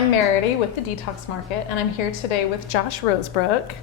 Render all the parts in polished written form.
I'm Merrady with the Detox Market, and I'm here today with Josh Rosebrook.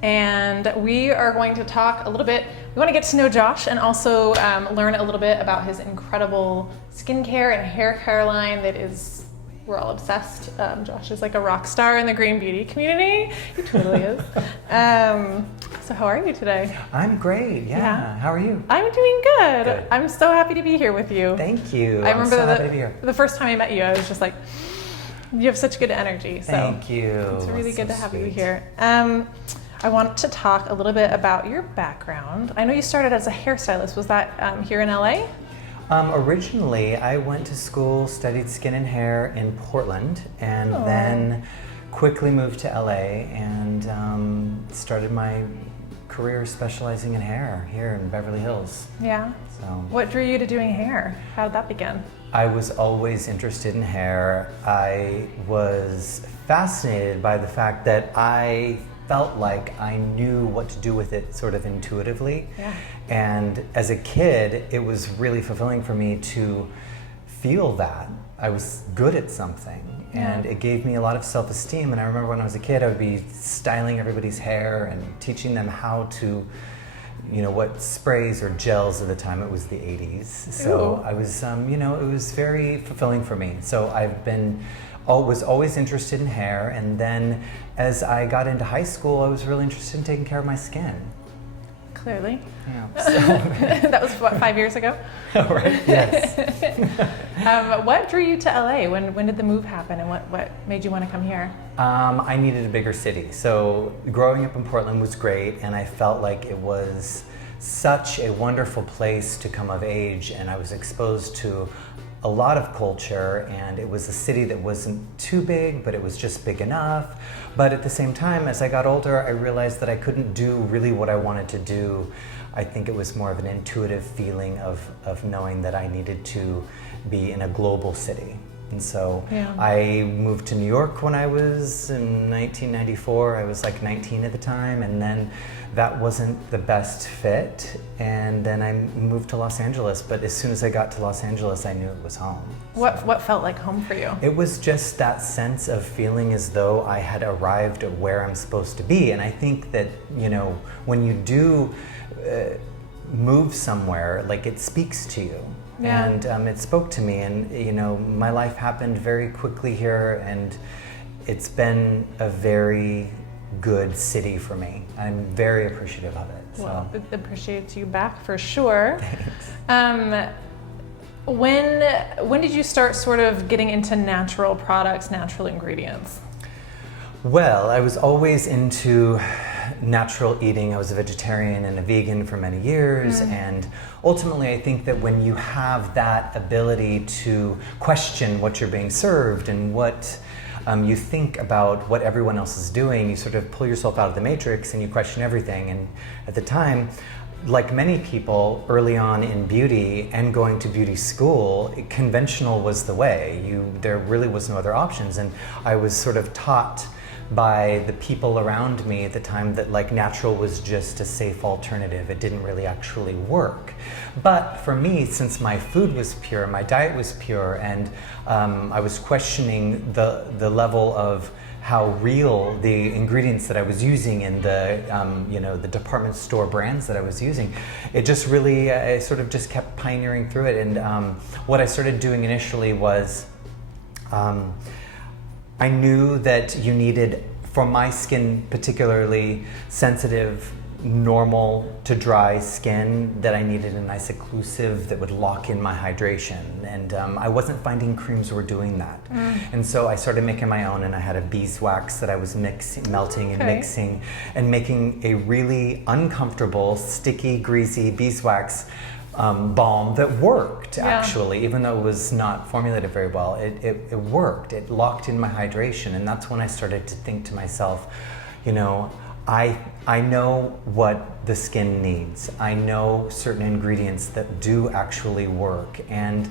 And we are going to talk a little bit, we want to get to know Josh and also learn a little bit about his incredible skincare and hair care line that is, we're all obsessed. Josh is like a rock star in the green beauty community. He totally is. So how are you today? I'm great, yeah. How are you? I'm doing good. I'm so happy to be here with you. Thank you. I remember so happy to be here. The first time I met you, I was just like, you have such good energy. So Thank you. It's really That's good to so have you sweet. here. I want to talk a little bit about your background. I know you started as a hairstylist. Was that here in LA? Originally, I went to school, studied skin and hair in Portland, and then quickly moved to LA and started my career specializing in hair here in Beverly Hills. Yeah. So What drew you to doing hair? How did that begin? I was always interested in hair. I was fascinated by the fact that I felt like I knew what to do with it sort of intuitively. Yeah. And as a kid, it was really fulfilling for me to feel that I was good at something. And it gave me a lot of self-esteem. And I remember when I was a kid, I would be styling everybody's hair and teaching them how to, what sprays or gels at the time. It was the 80s. So Ooh. I was, it was very fulfilling for me. So was always interested in hair. And then as I got into high school, I was really interested in taking care of my skin. Clearly. Yeah. So. That was what, 5 years ago? Right, yes. What drew you to LA? When did the move happen, and what made you want to come here? I needed a bigger city. So growing up in Portland was great, and I felt like it was such a wonderful place to come of age, and I was exposed to a lot of culture, and it was a city that wasn't too big, but it was just big enough. But at the same time, as I got older, I realized that I couldn't do really what I wanted to do. I think it was more of an intuitive feeling of knowing that I needed to be in a global city. And so I moved to New York when I was in 1994. I was like 19 at the time, and then that wasn't the best fit. And then I moved to Los Angeles, but as soon as I got to Los Angeles, I knew it was home. What felt like home for you? It was just that sense of feeling as though I had arrived at where I'm supposed to be. And I think that, when you do move somewhere, like it speaks to you. Yeah. And it spoke to me, and my life happened very quickly here, and it's been a very good city for me. I'm very appreciative of it. Well, it appreciates you back for sure. Thanks. When did you start sort of getting into natural products, natural ingredients? Well, I was always into natural eating. I was a vegetarian and a vegan for many years, and ultimately I think that when you have that ability to question what you're being served and what you think about what everyone else is doing, you sort of pull yourself out of the matrix and you question everything. And at the time, like many people early on in beauty and going to beauty school, conventional was the way. There really was no other options, and I was sort of taught by the people around me at the time that like natural was just a safe alternative. It didn't really actually work. But for me, since my food was pure, my diet was pure, and I was questioning the level of how real the ingredients that I was using in the department store brands that I was using, it just really, I sort of just kept pioneering through it. And what I started doing initially was, I knew that you needed, for my skin particularly sensitive, normal to dry skin, that I needed a nice occlusive that would lock in my hydration. And I wasn't finding creams were doing that. And so I started making my own, and I had a beeswax that I was melting and mixing and making a really uncomfortable, sticky, greasy beeswax balm that worked actually, even though it was not formulated very well. It worked. It locked in my hydration, and that's when I started to think to myself, I know what the skin needs. I know certain ingredients that do actually work, and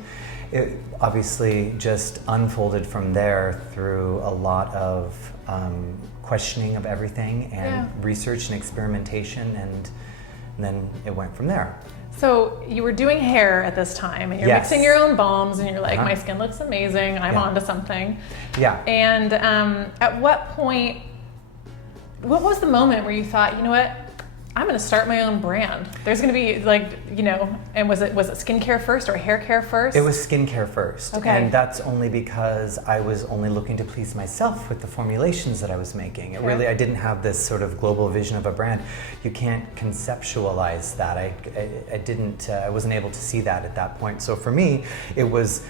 it obviously just unfolded from there through a lot of questioning of everything and research and experimentation, and then it went from there. So you were doing hair at this time, and you're Yes. mixing your own balms, and you're like, Uh-huh. my skin looks amazing. I'm Yeah. onto something. Yeah. And at what point, what was the moment where you thought, you know what, I'm going to start my own brand? There's going to be like, you know, and was it skincare first or hair care first? It was skincare first. Okay. And that's only because I was only looking to please myself with the formulations that I was making. It really, I didn't have this sort of global vision of a brand. You can't conceptualize that. I wasn't able to see that at that point. So for me, it was,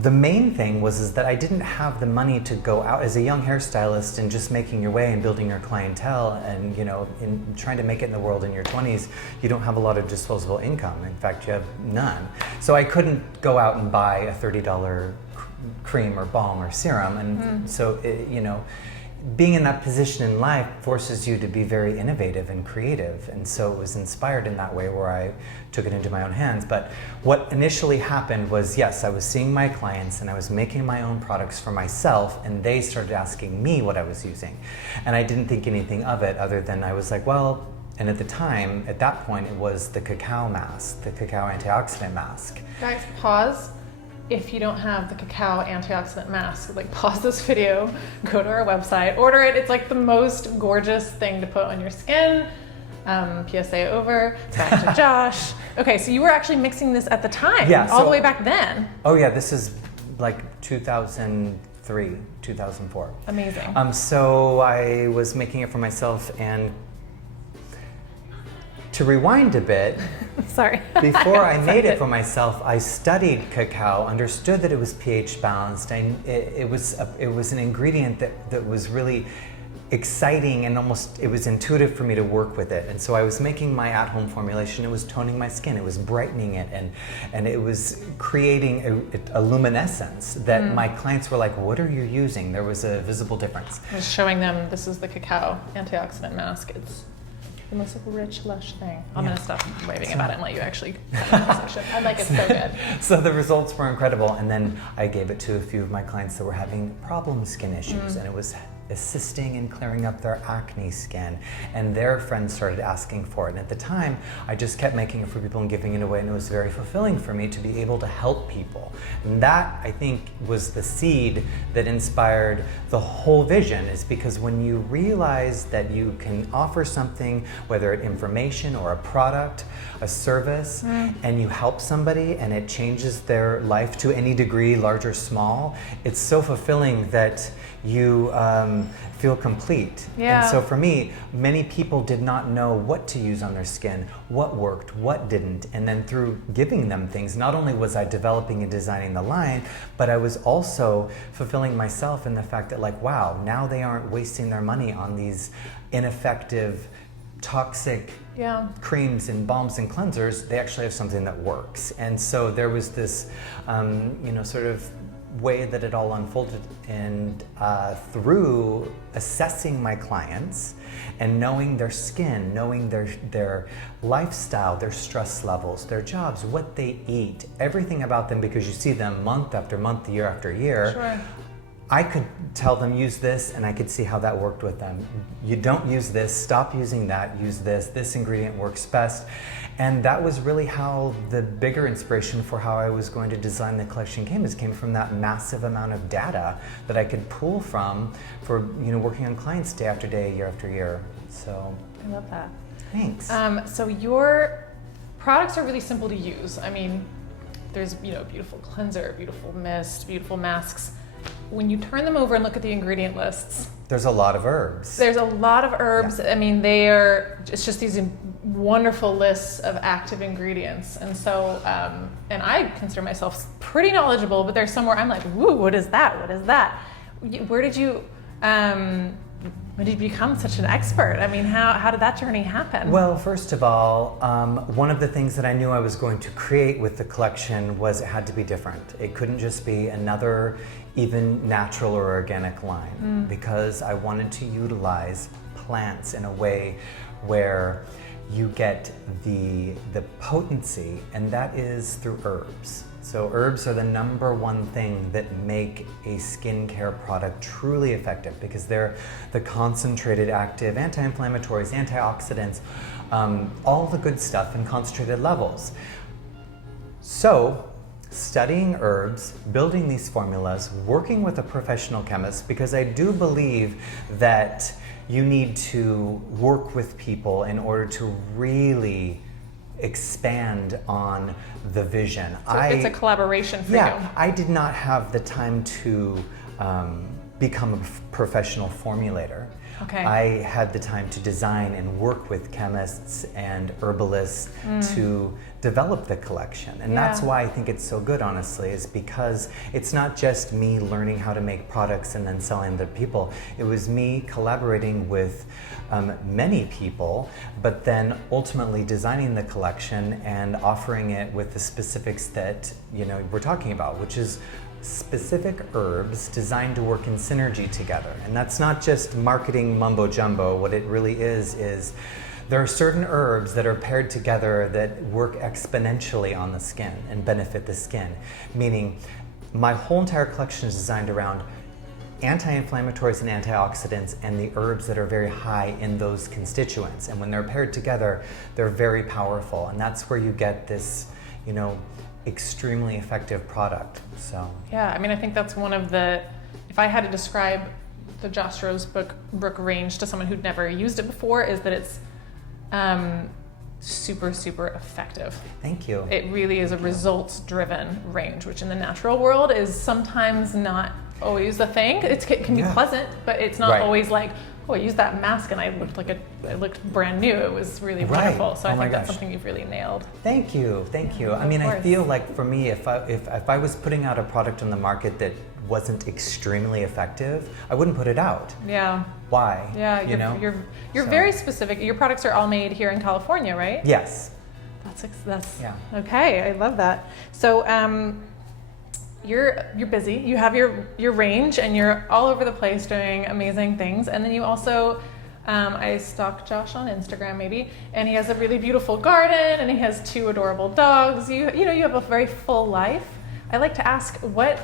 the main thing was that I didn't have the money to go out as a young hairstylist and just making your way and building your clientele, and you know, in trying to make it in the world in your 20s, you don't have a lot of disposable income. In fact, you have none. So I couldn't go out and buy a $30 cream or balm or serum, and so you know, being in that position in life forces you to be very innovative and creative, and so it was inspired in that way where I took it into my own hands. But what initially happened was, yes, I was seeing my clients and I was making my own products for myself, and they started asking me what I was using, and I didn't think anything of it other than I was like, well, and at the time, at that point, it was the cacao mask, the cacao antioxidant mask. Guys, pause. If you don't have the cacao antioxidant mask, like pause this video, go to our website, order it. It's like the most gorgeous thing to put on your skin. PSA over, back to Josh. Okay, so you were actually mixing this at the time, all the way back then. Oh yeah, this is like 2003, 2004. Amazing. So I was making it for myself, and to rewind a bit, Sorry. before I made it for myself, I studied cacao, understood that it was pH balanced, and it was an ingredient that was really exciting, and almost it was intuitive for me to work with it. And so I was making my at-home formulation. It was toning my skin, it was brightening it, and it was creating a luminescence that my clients were like, what are you using? There was a visible difference. I was showing them, this is the cacao antioxidant mask. It's the most rich, lush thing. I'm going to stop raving about it and let you actually I like it so good. So the results were incredible, and then I gave it to a few of my clients that were having problem skin issues, and it was assisting in clearing up their acne skin, and their friends started asking for it. And at the time, I just kept making it for people and giving it away, and it was very fulfilling for me to be able to help people. And that, I think, was the seed that inspired the whole vision, is because when you realize that you can offer something, whether it's information or a product, a service, and you help somebody and it changes their life to any degree, large or small, it's so fulfilling that you feel complete. Yeah. And so for me, many people did not know what to use on their skin, what worked, what didn't. And then through giving them things, not only was I developing and designing the line, but I was also fulfilling myself in the fact that, like, wow, now they aren't wasting their money on these ineffective, toxic creams and balms and cleansers. They actually have something that works. And so there was this, sort of way that it all unfolded, and through assessing my clients and knowing their skin, knowing their lifestyle, their stress levels, their jobs, what they eat, everything about them, because you see them month after month, year after year. Sure. I could tell them, use this, and I could see how that worked with them. You don't use this, stop using that, use this ingredient works best. And that was really how the bigger inspiration for how I was going to design the collection came from that massive amount of data that I could pull from for working on clients day after day, year after year. So I love that. Thanks. So your products are really simple to use. I mean, there's beautiful cleanser, beautiful mist, beautiful masks. When you turn them over and look at the ingredient lists, there's a lot of herbs. There's a lot of herbs. Yeah. I mean, it's just these wonderful lists of active ingredients. And so, and I consider myself pretty knowledgeable, but there's somewhere I'm like, woo, what is that? What is that? Where did you, when did you become such an expert? I mean, how did that journey happen? Well, first of all, one of the things that I knew I was going to create with the collection was it had to be different. It couldn't just be another even natural or organic line, because I wanted to utilize plants in a way where you get the potency, and that is through herbs. So herbs are the number one thing that make a skincare product truly effective, because they're the concentrated active anti-inflammatories, antioxidants, all the good stuff in concentrated levels. So studying herbs, building these formulas, working with a professional chemist, because I do believe that you need to work with people in order to really expand on the vision. So it's a collaboration for you. Yeah, I did not have the time to become a professional formulator. Okay. I had the time to design and work with chemists and herbalists to develop the collection. And that's why I think it's so good, honestly, is because it's not just me learning how to make products and then selling them to people. It was me collaborating with many people, but then ultimately designing the collection and offering it with the specifics that, you know, we're talking about, which is specific herbs designed to work in synergy together. And that's not just marketing mumbo jumbo. What it really is there are certain herbs that are paired together that work exponentially on the skin and benefit the skin. Meaning, my whole entire collection is designed around anti-inflammatories and antioxidants and the herbs that are very high in those constituents. And when they're paired together, they're very powerful. And that's where you get this, you know, extremely effective product. So yeah, I mean, I think that's one of the, if I had to describe the Josh Rosebrook range to someone who'd never used it before, is that it's super effective. Thank you. It really is a results driven range, which in the natural world is sometimes not always the thing. It can be pleasant, but it's not always like, oh, I used that mask and I looked brand new. It was really wonderful. So I think that's something you've really nailed. Thank you. I mean, I feel like for me, if I was putting out a product on the market that wasn't extremely effective, I wouldn't put it out. Yeah. Why? Yeah, you're very specific. Your products are all made here in California, right? Yes. That's okay. I love that. So you're busy. You have your range, and you're all over the place doing amazing things. And then you also, I stalk Josh on Instagram maybe, and he has a really beautiful garden, and he has 2 adorable dogs. You know, you have a very full life. I like to ask, what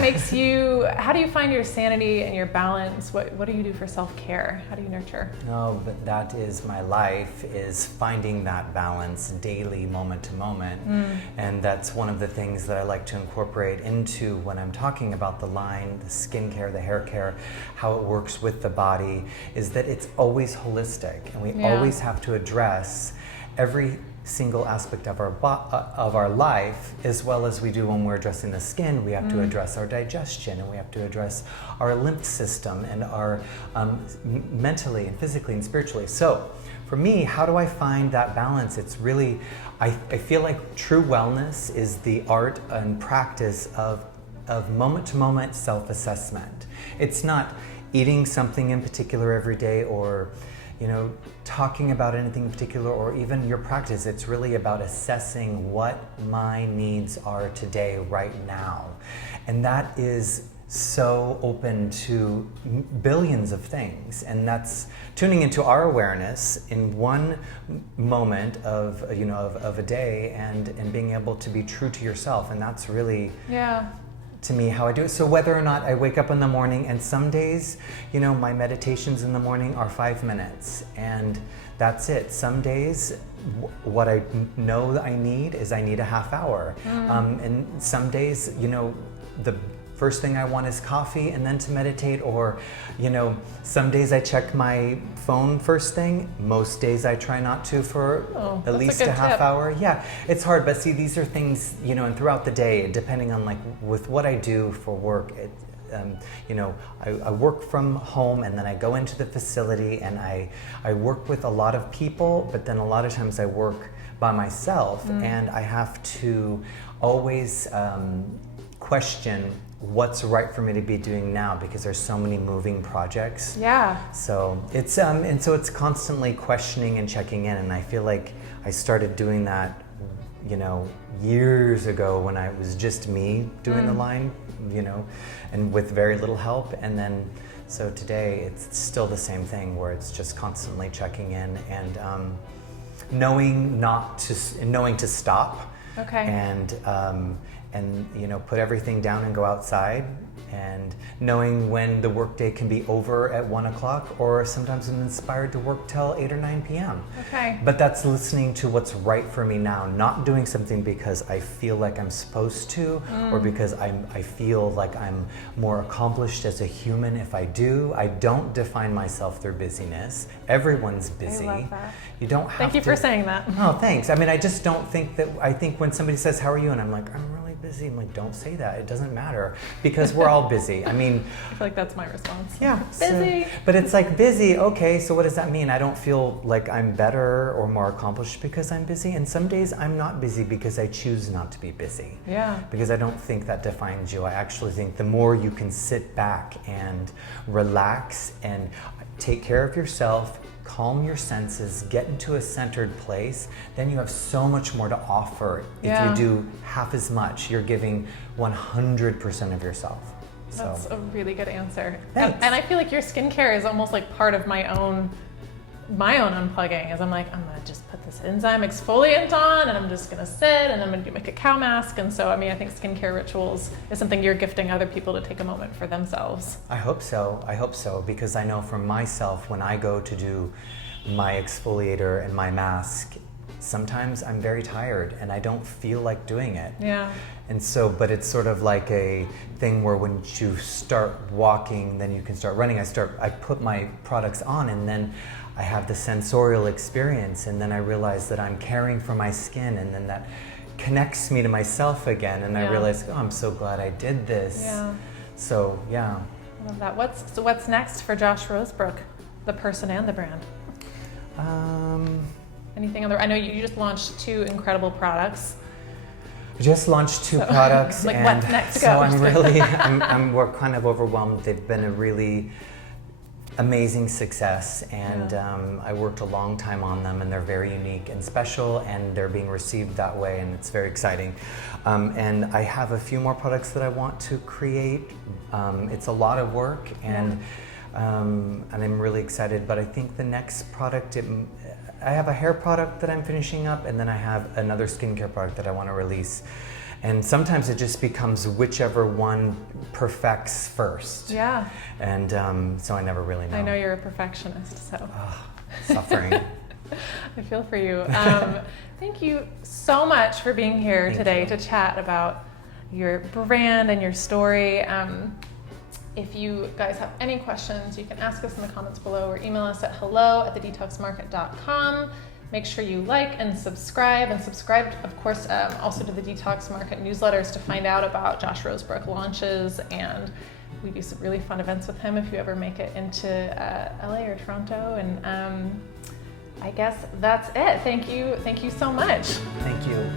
makes you, how do you find your sanity and your balance? What do you do for self-care? How do you nurture? No, but that is my life, is finding that balance daily, moment to moment. And that's one of the things that I like to incorporate into when I'm talking about the line, the skincare, the hair care, how it works with the body, is that it's always holistic, and we always have to address every single aspect of our life, as well as we do when we're addressing the skin. We have to address our digestion, and we have to address our lymph system, and our mentally and physically and spiritually. So for me, how do I find that balance? It's really, I feel like true wellness is the art and practice of moment to moment self-assessment. It's not eating something in particular every day, or you know, talking about anything in particular, or even your practice. It's really about assessing what my needs are today, right now. And that is so open to billions of things. And that's tuning into our awareness in one moment of, you know, of a day, and being able to be true to yourself. And that's really, to me, how I do it. So whether or not I wake up in the morning, and some days, you know, my meditations in the morning are 5 minutes, and that's it. Some days, what I know that I need is I need a half hour. And some days, you know, the first thing I want is coffee and then to meditate, or, you know, some days I check my phone first thing. Most days I try not to for at least a half hour. Yeah, it's hard, but see, these are things, you know, and throughout the day, depending on like with what I do for work, you know, I work from home, and then I go into the facility, and I work with a lot of people, but then a lot of times I work by myself, and I have to always question what's right for me to be doing now, because there's so many moving projects. Yeah. So it's and so it's constantly questioning and checking in, and I feel like I started doing that, you know, years ago when I was just me doing the line, you know, and with very little help. And then so today it's still the same thing, where it's just constantly checking in, and knowing to stop. Okay. And put everything down and go outside, and knowing when the workday can be over at 1 o'clock, or sometimes I'm inspired to work till 8 or 9 p.m. Okay. But that's listening to what's right for me now, not doing something because I feel like I'm supposed to, or because I feel like I'm more accomplished as a human if I do. I don't define myself through busyness. Everyone's busy. I love that. You don't have Thank you for saying that. Oh, thanks. I mean, I just don't think that, I think when somebody says, how are you? And I'm like, I'm really busy. I'm like, don't say that. It doesn't matter, because we're all busy. I mean, I feel like that's my response. yeah. Busy. But it's like, busy, okay, so what does that mean? I don't feel like I'm better or more accomplished because I'm busy. And some days I'm not busy because I choose not to be busy. Yeah. Because I don't think that defines you. I actually think the more you can sit back and relax and take care of yourself, calm your senses, get into a centered place, then you have so much more to offer. Yeah. If you do half as much, you're giving 100% of yourself. So. That's a really good answer. Thanks. And I feel like your skincare is almost like part of my own unplugging, is I'm like, I'm gonna just put this enzyme exfoliant on, and I'm just gonna sit, and I'm gonna do my cacao mask. And so, I mean, I think skincare rituals is something you're gifting other people to take a moment for themselves. I hope so, because I know for myself, when I go to do my exfoliator and my mask, sometimes I'm very tired and I don't feel like doing it. Yeah. And so, but it's sort of like a thing where when you start walking, then you can start running. I put my products on, and then I have the sensorial experience, and then I realize that I'm caring for my skin, and then that connects me to myself again, and I realize, oh, I'm so glad I did this. Yeah. So, yeah. I love that. What's next for Josh Rosebrook, the person and the brand? Anything other? I know you just launched 2 incredible products. I just launched 2 products, like, and what's next to so go? we're kind of overwhelmed. They've been a really amazing success, and I worked a long time on them, and they're very unique and special, and they're being received that way, and it's very exciting. And I have a few more products that I want to create. It's a lot of work, and I'm really excited. But I think the next product, I have a hair product that I'm finishing up, and then I have another skincare product that I want to release. And sometimes it just becomes whichever one perfects first. Yeah. And so I never really know. I know you're a perfectionist, so. Suffering. I feel for you. Thank you so much for being here today to chat about your brand and your story. If you guys have any questions, you can ask us in the comments below, or email us at hello@thedetoxmarket.com. Make sure you like and subscribe, of course, also to the Detox Market newsletters to find out about Josh Rosebrook launches, and we do some really fun events with him if you ever make it into LA or Toronto. And I guess that's it. Thank you so much. Thank you.